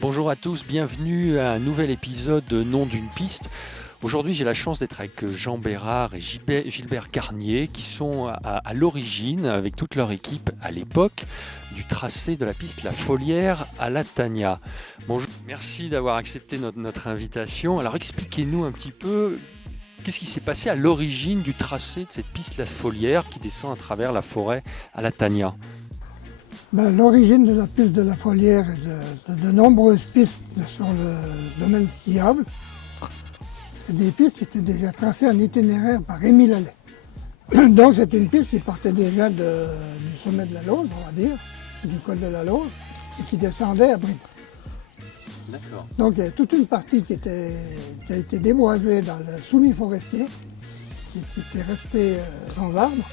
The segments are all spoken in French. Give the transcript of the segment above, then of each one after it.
Bonjour à tous, bienvenue à un nouvel épisode de Nom d'une piste. Aujourd'hui, j'ai la chance d'être avec Jean Bérard et Gilbert Garnier qui sont à l'origine, avec toute leur équipe à l'époque, du tracé de la piste La Folière à La Tania. Bonjour, merci d'avoir accepté notre invitation. Alors expliquez-nous un petit peu qu'est-ce qui s'est passé à l'origine du tracé de cette piste La Folière qui descend à travers la forêt à La Tania. L'origine de la piste de la Folière et de nombreuses pistes sur le domaine skiable, c'est des pistes qui étaient déjà tracées en itinéraire par Émile Allais. Donc c'est une piste qui partait déjà du sommet de la Lauze, on va dire, du col de la Lauze, et qui descendait à Bride. D'accord. Donc il y a toute une partie qui a été déboisée dans le soumis forestier, qui était resté sans arbres.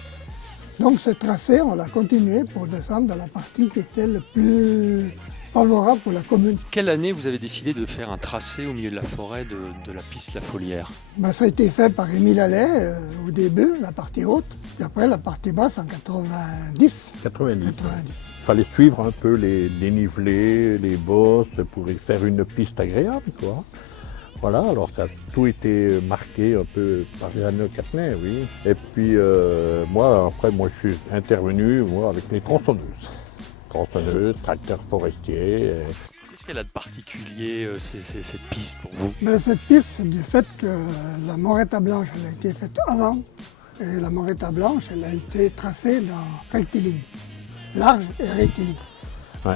Donc ce tracé, on l'a continué pour descendre dans la partie qui était le plus favorable pour la commune. Quelle année vous avez décidé de faire un tracé au milieu de la forêt de la piste La Folière? Ça a été fait par Émile Allais au début, la partie haute, puis après la partie basse en 90. 90. Il fallait suivre un peu les dénivelés, les bosses pour y faire une piste agréable, quoi. Voilà, alors ça a tout été marqué un peu par Jeanne Cattenet, oui. Et puis moi je suis intervenu avec les tronçonneuses. Tronçonneuses, tracteurs forestiers. Qu'est-ce qu'elle a de particulier, cette piste pour vous? Cette piste, c'est du fait que la Moretta Blanche elle a été faite avant, et la Moretta Blanche elle a été tracée dans rectiligne, large et rectiligne. Ouais.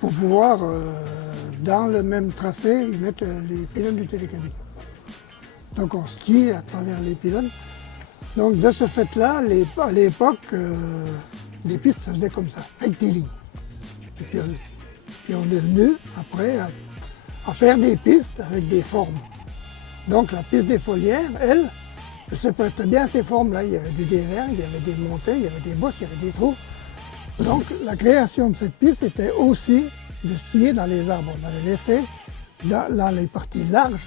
Pour pouvoir, dans le même tracé, y mettre les pylônes du télécabine. Donc on skie à travers les pylônes. Donc de ce fait-là, à l'époque, les pistes se faisaient comme ça, rectiligne. Puis on est venu après à faire des pistes avec des formes. Donc la piste des Folières, elle se prêtait bien à ces formes-là. Il y avait du dévers, il y avait des montées, il y avait des bosses, il y avait des trous. Donc la création de cette piste était aussi de skier dans les arbres. On avait laissé dans les parties larges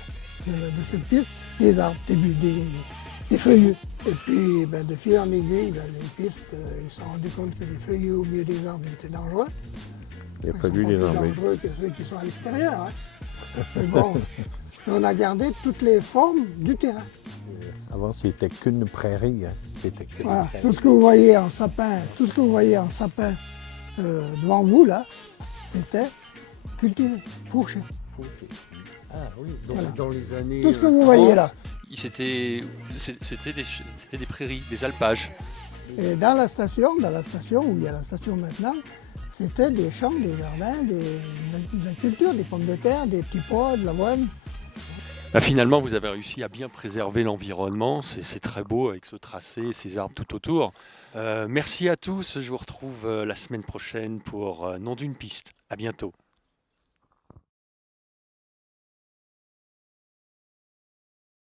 de cette piste des arbres, des feuillus. Et puis de fil en aiguille, les pistes, ils se sont rendus compte que les feuillus au milieu des arbres étaient dangereux. Il a Ils fallu sont les pas plus enlever. dangereux que ceux qui sont à l'extérieur. Mais bon, on a gardé toutes les formes du terrain. Avant, c'était qu'une prairie. Voilà, tout ce que vous voyez en sapin, devant vous là, c'était cultivé, fourché. Ah oui, donc Voilà. dans les années Tout ce que vous voyez là. C'était des prairies, des alpages. Et dans la station où il y a la station maintenant, c'était des champs, des jardins, de la culture, des pommes de terre, des petits pois, de l'avoine. Finalement, vous avez réussi à bien préserver l'environnement. C'est très beau avec ce tracé, ces arbres tout autour. Merci à tous. Je vous retrouve la semaine prochaine pour Nom d'une piste. À bientôt.